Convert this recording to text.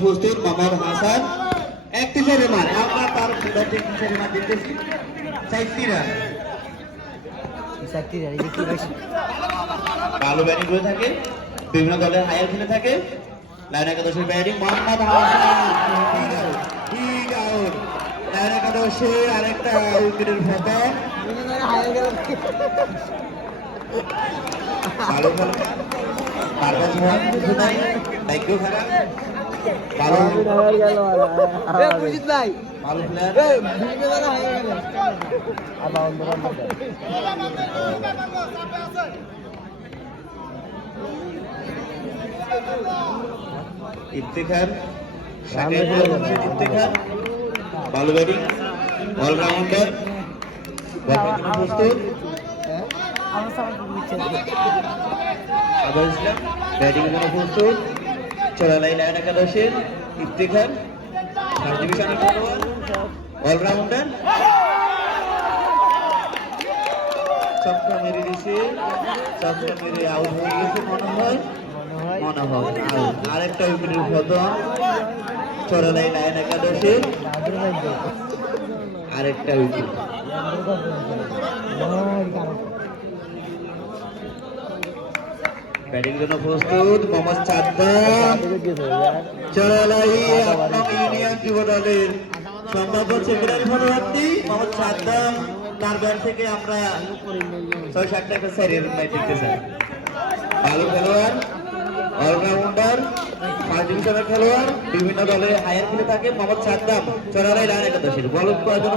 উপস্থিত মোহাম্মদ হাসান একটি সেরে মার আমরা তার ব্যাটিং সেরে মার দিতেছি রান ভালো ব্যাটিং করে থাকে বিভিন্ন দলের হায়ার খেলে থাকে। লাইন একাদশের ব্যাটিং মোহাম্মদ হাসান। ঠিক আউট লাইন একাদশে আরেকটা উইকেটের পতন ভালো খেলা। ধোয়ান কিছু নাই ভাগ্য খারাপ ভালো ভালো প্লেয়ার ইফতেখার সাকিব ইফতেখার। ভালো ব্যাটিং অলরাউন্ডার প্রস্তুত আবার ইসলাম ব্যাটিং প্রস্তুত? চড়ালাই লাইন একাদশের ইফতেখার খেলোয়াড় অলরাউন্ডার। চক্কা মেরে দিছে চক্কা মেরে আউট হয়ে গেছে মনে হয় মনে হয়। আরেকটা উইকেটের পতন চড়ালাই লাইন একাদশের আরেকটা উইকেট ব্যাটিং জন্য প্রস্তুত, মোহাম্মদ চাদ্দাম চড়ালাই আপনার ইউনিয়ন যুব দলের তার ব্যাট থেকে আমরা ছয় ভালো খেলোয়াড় অলরাউন্ডার ফার্স্ট ডিভিশনের খেলোয়াড়, বিভিন্ন দলে হায়ার খেলে থাকে মোহাম্মদ সাদ্দাম। চড়ালাই রান একাদশের বল করার জন্য